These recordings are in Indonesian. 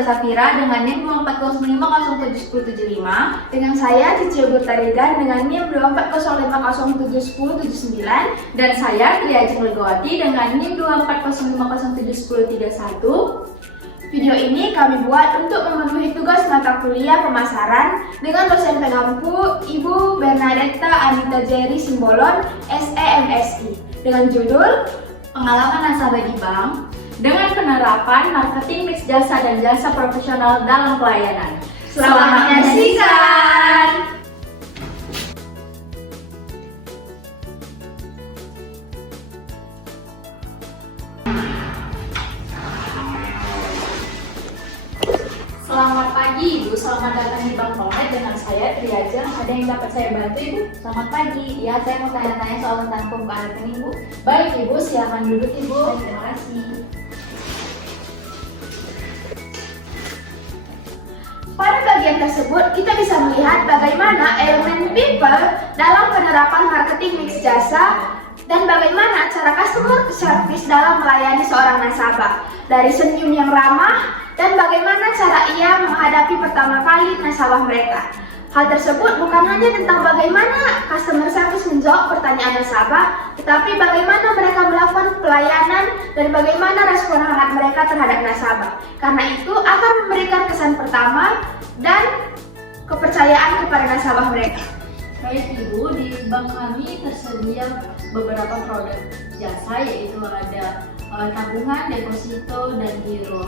Nabila Safira dengan NIM 24050071075. Dengan saya Cici Tarigan dengan NIM 24050071079. Dan saya Tria Jenglegawati dengan NIM 24050071031. Video ini kami buat untuk memenuhi tugas mata kuliah pemasaran dengan dosen pengampu Ibu Bernadetta Anita Jerry Simbolon, SEMSI, dengan judul Pengalaman nasabah di bank dengan penerapan marketing mix jasa dan jasa profesional dalam pelayanan. Selamat menyaksikan! Selamat pagi Ibu, selamat datang di Bank Polmed dengan saya Tria Jeng. Ada yang dapat saya bantu Ibu? Selamat pagi, ya saya mau tanya-tanya soal tentang pembukaan rekening Bu. Baik Ibu, silakan duduk Ibu. Terima kasih. Pada bagian tersebut, kita bisa melihat bagaimana elemen people dalam penerapan marketing mix jasa dan bagaimana cara customer service dalam melayani seorang nasabah. Dari senyum yang ramah dan bagaimana cara ia menghadapi pertama kali nasabah mereka. Hal tersebut bukan hanya tentang bagaimana customer service menjawab pertanyaan nasabah, tetapi bagaimana mereka melakukan pelayanan dan bagaimana respon hangat mereka terhadap nasabah. Karena itu akan memberikan kesan pertama dan kepercayaan kepada nasabah mereka. Baik Ibu, di bank kami tersedia beberapa produk jasa, yaitu ada tabungan, deposito, dan giro.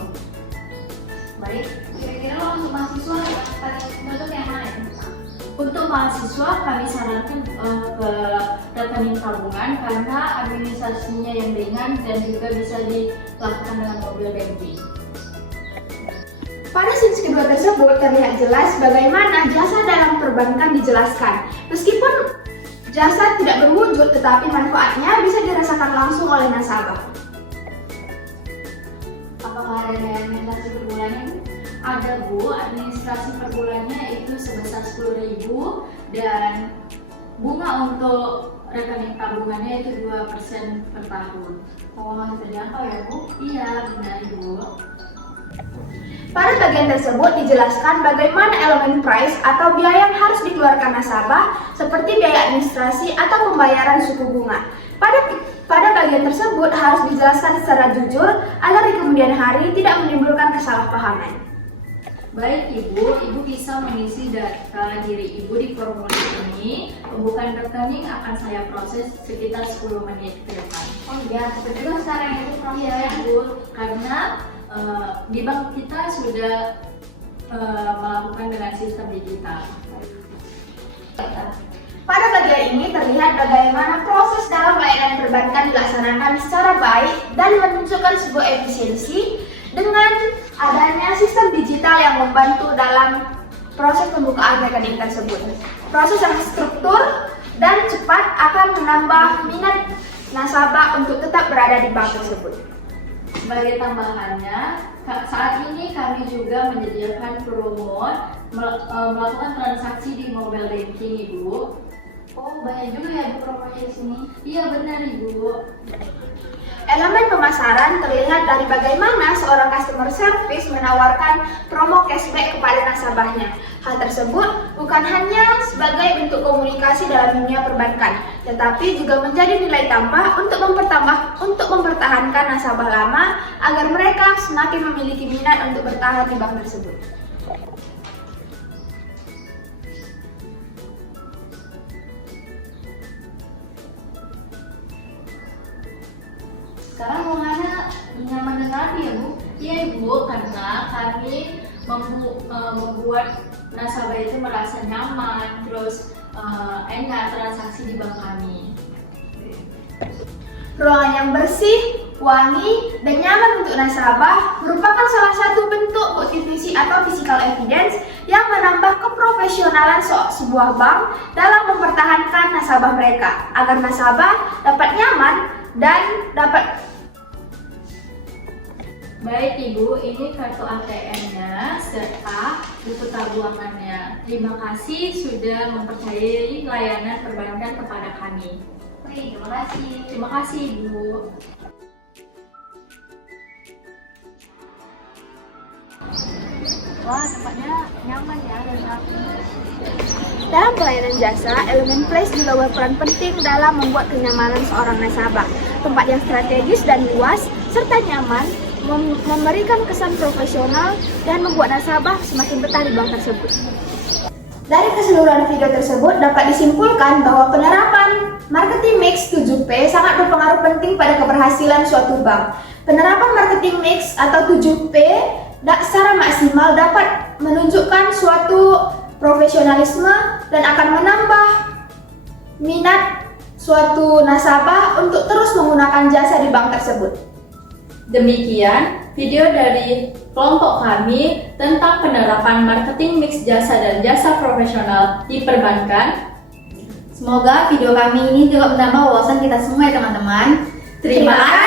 Baik, kira-kira lo untuk mahasiswa paling cocok yang mana ya? Untuk mahasiswa kami sarankan ke rekening tabungan karena administrasinya yang ringan dan juga bisa dilakukan dengan mobile banking. Pada slides kedua tersebut terlihat jelas bagaimana jasa dalam perbankan dijelaskan. Meskipun jasa tidak berwujud, tetapi manfaatnya bisa dirasakan langsung oleh nasabah. Apakah ada administrasi per bulannya Bu? Ada Bu, administrasi per bulannya itu sebesar 10.000 dan bunga untuk rekening tabungannya itu 2% per tahun. Oh, masih terjangkau ya Bu? Iya, benar Ibu. Pada bagian tersebut dijelaskan bagaimana elemen price atau biaya yang harus dikeluarkan nasabah seperti biaya administrasi atau pembayaran suku bunga. Pada bagian tersebut harus dijelaskan secara jujur agar di kemudian hari tidak menimbulkan kesalahpahaman. Baik Ibu bisa mengisi data diri Ibu di formulir ini. Pembukaan rekening akan saya proses sekitar 10 menit ke depan. Oh iya, seperti itu sekarang itu prosesnya. Iya Ibu, karena di bank kita sudah melakukan dengan sistem digital. Pada bagian ini terlihat bagaimana proses dalam layanan perbankan dilaksanakan secara baik dan menunjukkan sebuah efisiensi dengan adanya sistem digital yang membantu dalam proses pembukaan rekening tersebut. Proses yang struktur dan cepat akan menambah minat nasabah untuk tetap berada di bank tersebut. Sebagai tambahannya, saat ini kami juga menyediakan promo melakukan transaksi di mobile banking Ibu. Oh, banyak juga ya Bu promonya di sini. Iya benar Ibu. Elemen pemasaran terlihat dari bagaimana seorang customer service menawarkan promo cashback kepada nasabahnya. Hal tersebut bukan hanya sebagai bentuk komunikasi dalam dunia perbankan, tetapi juga menjadi nilai tambah untuk mempertahankan nasabah lama agar mereka semakin memiliki minat untuk bertahan di bank tersebut. Sekarang Romana nyaman dengar ya Bu? Iya Ibu, karena kami membuat nasabah itu merasa nyaman, terus enak transaksi di bank kami. Ruangan yang bersih, wangi, dan nyaman untuk nasabah merupakan salah satu bentuk bukti atau physical evidence yang menambah keprofesionalan sebuah bank dalam mempertahankan nasabah mereka agar nasabah dapat nyaman dan dapat. Baik Ibu, ini kartu ATM-nya serta buku tabungannya. Terima kasih sudah mempercayai layanan perbankan kepada kami. Oke, terima kasih. Terima kasih Ibu. Wah, tempatnya nyaman ya dan rapi. Dalam pelayanan jasa, elemen place juga berperan penting dalam membuat kenyamanan seorang nasabah. Tempat yang strategis dan luas, serta nyaman, memberikan kesan profesional dan membuat nasabah semakin betah di bank tersebut. Dari keseluruhan video tersebut dapat disimpulkan bahwa penerapan marketing mix 7P sangat berpengaruh penting pada keberhasilan suatu bank. Penerapan marketing mix atau 7P secara maksimal dapat menunjukkan suatu profesionalisme dan akan menambah minat suatu nasabah untuk terus menggunakan jasa di bank tersebut. Demikian video dari kelompok kami tentang penerapan marketing mix jasa dan jasa profesional di perbankan. Semoga video kami ini juga menambah wawasan kita semua ya teman-teman. Terima kasih.